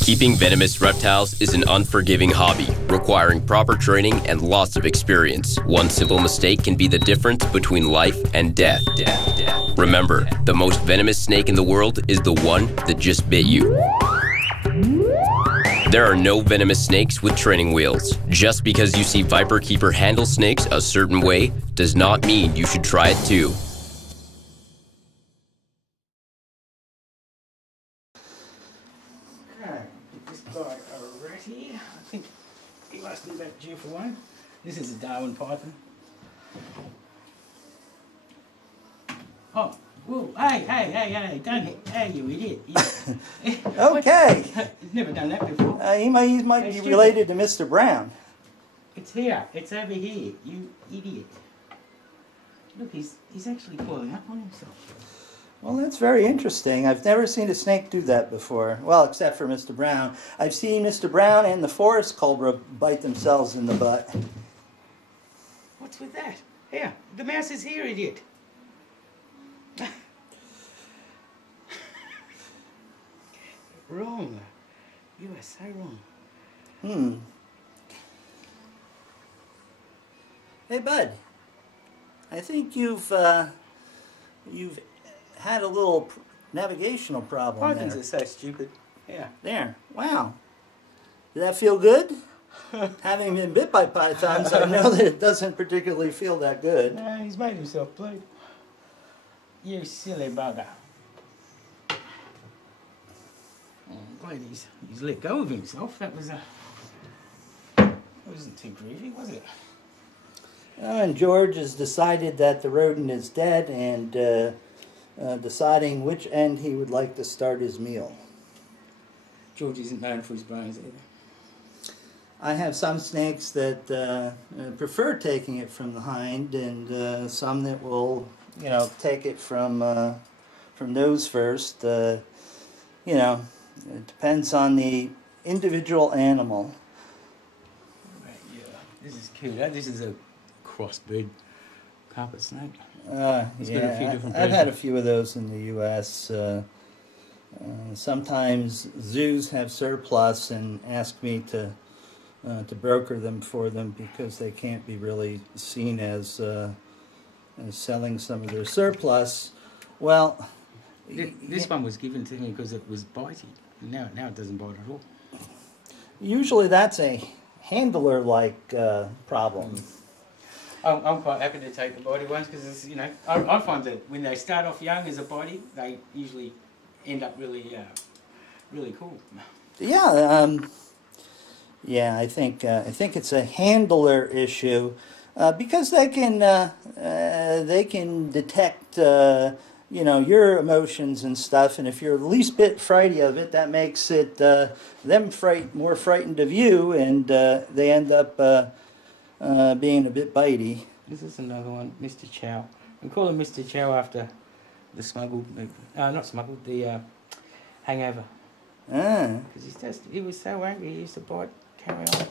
Keeping venomous reptiles is an unforgiving hobby, requiring proper training and lots of experience. One simple mistake can be the difference between life and death. Remember, the most venomous snake in the world is the one that just bit you. There are no venomous snakes with training wheels. Just because you see viperkeeper handle snakes a certain way does not mean you should try it too. I think he must be about due for one. This is a Darwin python. Oh, whoa, hey, don't hit. Hey, you idiot. Okay. He's never done that before. He might be related to Mr. Brown. It's here. It's over here, you idiot. Look, he's actually pulling up on himself. Well, that's very interesting. I've never seen a snake do that before. Well, except for Mr. Brown. I've seen Mr. Brown and the forest cobra bite themselves in the butt. What's with that? Here, the mouse is here, idiot. Wrong. You are so wrong. Hey, bud. I think you've had a little navigational problem Pythons there. are so stupid. Yeah. There. Wow. Did that feel good? Having been bit by pythons, I know that it doesn't particularly feel that good. No, he's made himself bleed. You silly bugger. I'm glad he's let go of himself. That wasn't too grieving, was it? And George has decided that the rodent is dead and deciding which end he would like to start his meal. George isn't known for his brains either. I have some snakes that prefer taking it from the hind, and some that will, take it from nose first. It depends on the individual animal. Yeah, this is cute. This is a crossbred carpet snake. Yeah, I've had a few of those in the U.S. Sometimes zoos have surplus and ask me to broker them for them because they can't be really seen as selling some of their surplus. Well, this one was given to me because it was bitey. Now it doesn't bite at all. Usually that's a handler-like problem. I'm quite happy to take the bitey ones because I find that when they start off young as a bitey, they usually end up really cool. Yeah, yeah. I think it's a handler issue because they can detect your emotions and stuff, and if you're the least bit frighty of it, that makes it them more frightened of you, and they end up being a bit bitey. This is another one, Mr. Chow. We call him Mr. Chow after the the hangover. Because he was so angry, he used to bite, carry on.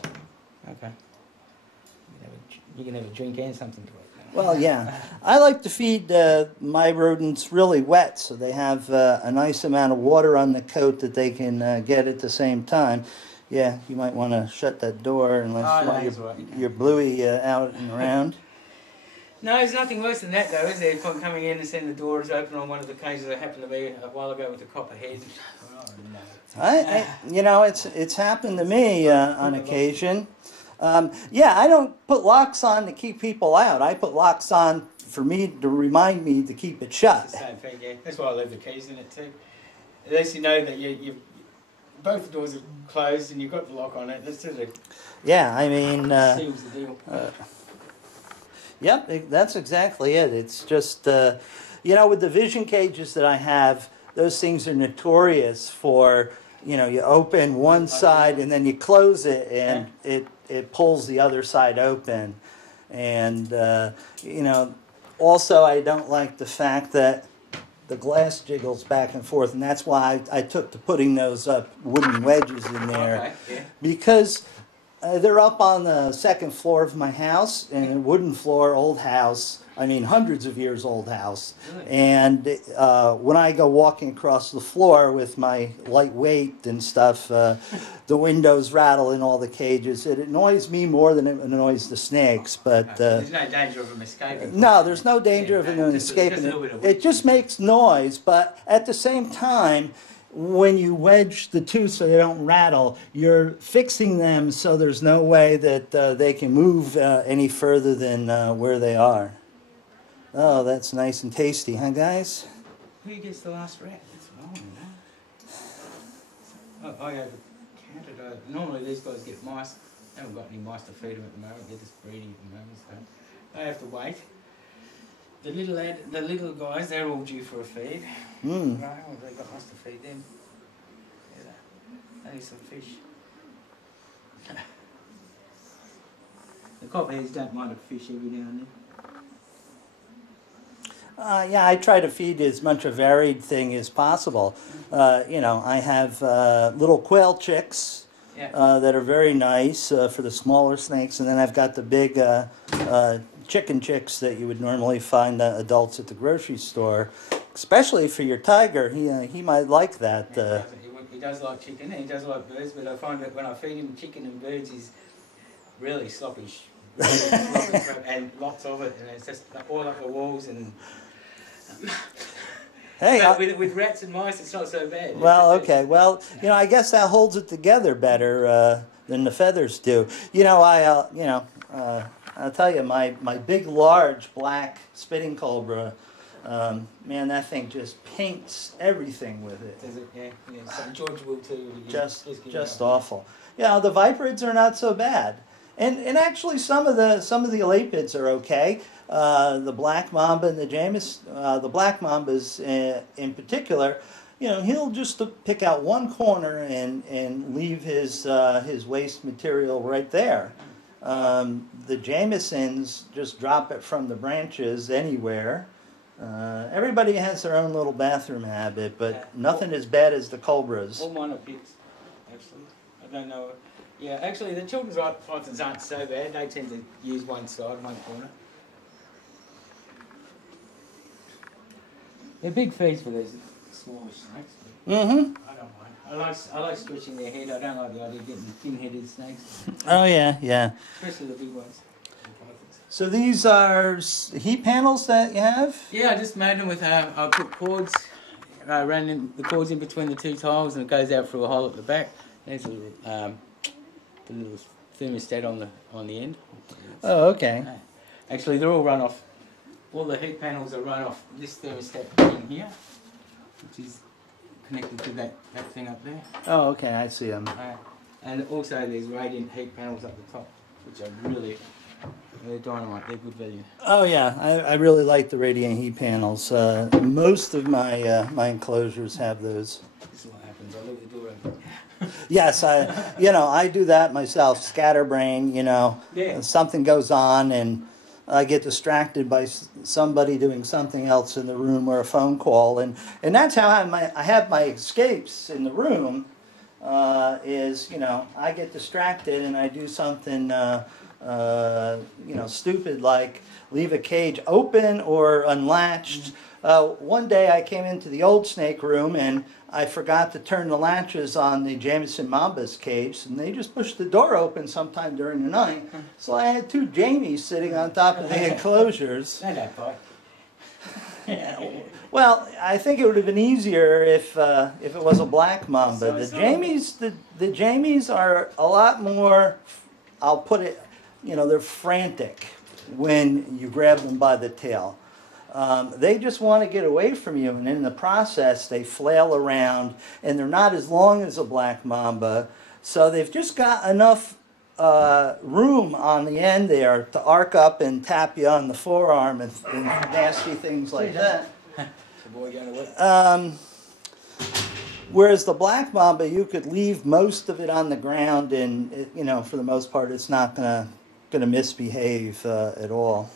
Okay. You can have a drink and something to eat. Well, yeah. I like to feed my rodents really wet, so they have a nice amount of water on the coat that they can get at the same time. Yeah, you might want to shut that door and let your bluey out and around. No, there's nothing worse than that, though, is there? Coming in and seeing the doors open on one of the cages that happened to me a while ago with the copperhead. It's happened to me on occasion. Yeah, I don't put locks on to keep people out. I put locks on for me to remind me to keep it shut. It's the same thing, yeah. That's why I leave the keys in it too. At least you know that you both the doors are closed and you've got the lock on it. That's sort of seals the deal. Yep, that's exactly it. It's just, with the vision cages that I have, those things are notorious for, you open one side and then you close it and it pulls the other side open. And, also I don't like the fact that the glass jiggles back and forth, and that's why I took to putting those wooden wedges in there. Okay, yeah. Because They're up on the second floor of my house, in a wooden floor, old house. I mean, hundreds of years old house. Really? And when I go walking across the floor with my light weight and stuff, the windows rattle in all the cages. It annoys me more than it annoys the snakes. But there's no danger of them escaping. no, there's no danger of them escaping. It just makes noise, but at the same time, when you wedge the two so they don't rattle, you're fixing them so there's no way that they can move any further than where they are. Oh, that's nice and tasty, huh, guys? Who gets the last rat? That's mine, no? I haven't counted. Normally these guys get mice. I haven't got any mice to feed them at the moment. They're just breeding at the moment, so they have to wait. The little guys, they're all due for a feed. Mm. Right, well, they've got us to feed them. Yeah, they need some fish. The copperheads don't mind a fish every now and then. Yeah, I try to feed as much a varied thing as possible. You know, I have little quail chicks that are very nice for the smaller snakes, and then I've got the big chicken chicks that you would normally find adults at the grocery store, especially for your tiger. He might like that. He does like chicken and he does like birds, but I find that when I feed him chicken and birds, he's really sloppy, and lots of it, and it's just all up the walls. And Hey, so with rats and mice, it's not so bad. Well, okay. Well, you know, I guess that holds it together better than the feathers do. You know, I'll tell you, my big, large black spitting cobra, man, that thing just paints everything with it. Does it? Yeah. So George will too. Just awful. You know, the viperids are not so bad, and actually some of the elapids are okay. The black mamba and the Janus, the black mambas in particular, you know, he'll just pick out one corner and leave his waste material right there. The Jamesons just drop it from the branches anywhere. Everybody has their own little bathroom habit, but nothing as bad as the cobras. All mine are pigs, actually. I don't know. Yeah, actually, the children's pythons aren't so bad. They tend to use one side, one corner. They're big feeds for these smaller snakes. Mm-hmm. I don't mind. I like stretching their head. I don't like the idea of getting thin-headed snakes. Oh yeah, yeah. Especially the big ones. So these are heat panels that you have? Yeah, I just made them with, I put cords, ran the cords in between the two tiles, and it goes out through a hole at the back. There's a little, the little thermostat on the end. Oh, okay. Actually, they're all run off. All the heat panels are run off this thermostat in here, which is connected to that thing up there. Oh, okay, I see them. And also there's radiant heat panels up the top, which are they're dynamite, they're good value. Oh yeah, I really like the radiant heat panels. Most of my enclosures have those. This is what happens, I leave the door open. Yes, I do that myself, scatterbrain, Yeah. Something goes on and I get distracted by somebody doing something else in the room or a phone call, and that's how I have my escapes in the room. I get distracted and I do something stupid like leave a cage open or unlatched. One day I came into the old snake room and I forgot to turn the latches on the Jameson Mamba's cage, and they just pushed the door open sometime during the night. So I had two Jamies sitting on top of the enclosures. Well, I think it would have been easier if it was a black mamba. The Jamies are a lot more, I'll put it, they're frantic when you grab them by the tail. They just want to get away from you, and in the process they flail around, and they're not as long as a black mamba, so they've just got enough room on the end there to arc up and tap you on the forearm and nasty things like that. Whereas the black mamba, you could leave most of it on the ground, and for the most part, it's not gonna misbehave at all.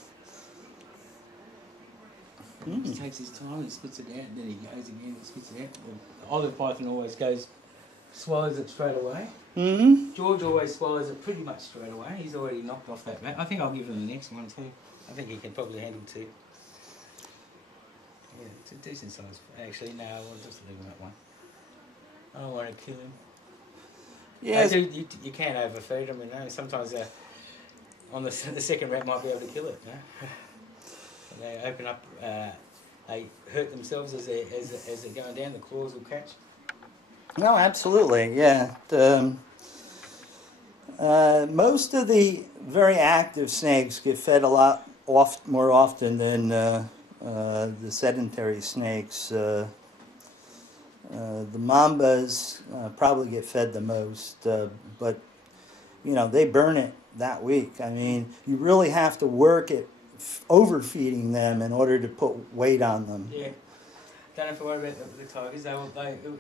He takes his time, he spits it out, and then he goes again and spits it out. The olive python always goes swallows it straight away. Mm-hmm. George always swallows it pretty much straight away. He's already knocked off that rat. I think I'll give him the next one too. I think he can probably handle 2. Yeah, it's a decent size. Actually, no, I'll just leave him at 1. I don't want to kill him. Yes. You can overfeed them, you know. Sometimes on the second rat might be able to kill it. You know? They open up, they hurt themselves as they're going down. The claws will catch. No, absolutely, yeah. Most of the very active snakes get fed a lot more often than the sedentary snakes. The mambas probably get fed the most, but you know they burn it that week. I mean, you really have to work at overfeeding them in order to put weight on them. Yeah. Don't have to worry about the tigers.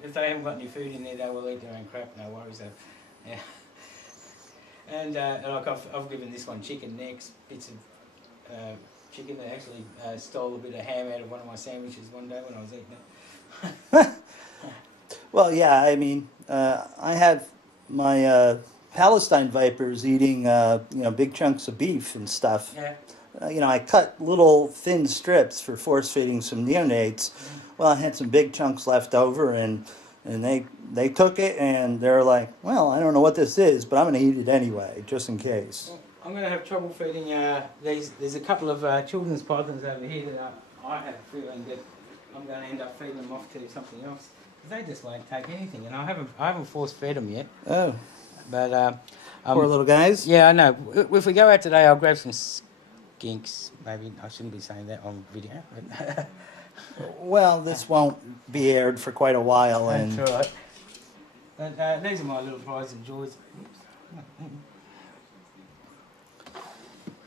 If they haven't got any food in there, they will eat their own crap. No worries. Though. Yeah. And like I've given this one chicken necks, bits of chicken. They actually stole a bit of ham out of one of my sandwiches one day when I was eating it. Well, yeah. I mean, I have my Palestine vipers eating big chunks of beef and stuff. Yeah. I cut little thin strips for force feeding some neonates. Mm-hmm. Well, I had some big chunks left over, and they took it, and they're like, well, I don't know what this is, but I'm going to eat it anyway, just in case. Well, I'm going to have trouble feeding there's a couple of children's pythons over here that I have a feeling that I'm going to end up feeding them off to something else. They just won't take anything, and I haven't force fed them yet. Oh. But poor little guys. Yeah, I know. If we go out today, I'll grab some skinks. Maybe I shouldn't be saying that on video. But well, this won't be aired for quite a while. That's all right. But these are my little prides and joys.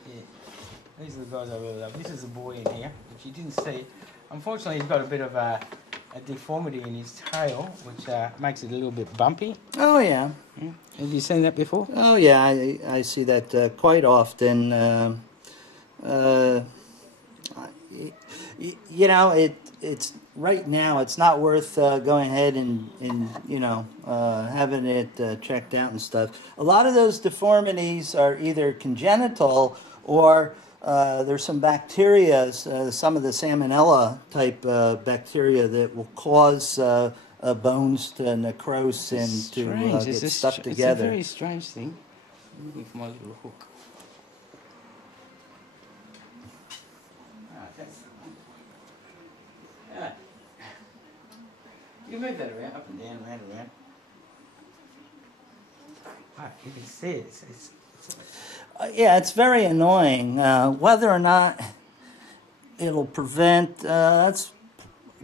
Yeah, these are the guys I really love. This is a boy in here, which you didn't see. Unfortunately, he's got a bit of a deformity in his tail, which makes it a little bit bumpy. Oh, yeah. Have you seen that before? Oh, yeah, I see that quite often. It's right now. It's not worth going ahead and having it checked out and stuff. A lot of those deformities are either congenital or there's some bacteria, some of the salmonella type bacteria that will cause bones to necrose and to get stuck together. It's a very strange thing. I'm looking for my little hook. You move that around, up and down, round and round. Right, you can see it. Yeah, it's very annoying. Whether or not it'll prevent that's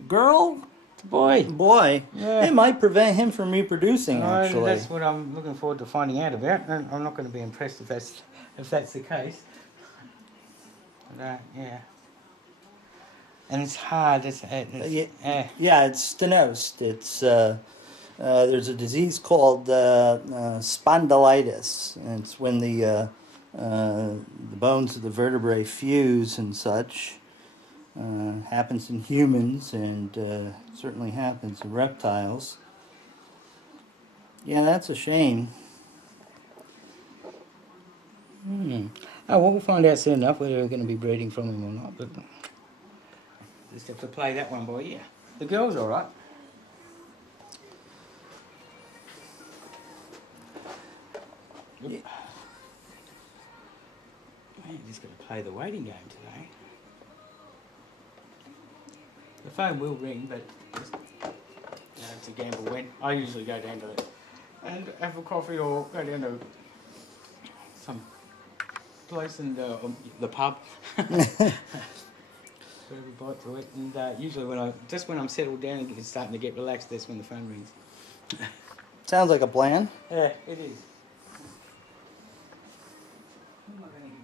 girl, boy. Yeah. It might prevent him from reproducing. Actually, that's what I'm looking forward to finding out about. I'm not going to be impressed if that's the case. But, yeah. And it's hard. It's stenosed. It's there's a disease called spondylitis, and it's when the bones of the vertebrae fuse and such. Happens in humans, and certainly happens in reptiles. Yeah, that's a shame. Oh, well, we'll find out soon enough whether we're going to be breeding from him or not. But just have to play that one by ear. The girl's all right. Yeah. Man, just got to play the waiting game today. The phone will ring, but just, it's a gamble when. I usually go down to it and have a coffee or go down to some place in the pub. Grab a bite to it, and usually when I'm settled down and starting to get relaxed, that's when the phone rings. Sounds like a plan. Yeah, it is. Who am I going to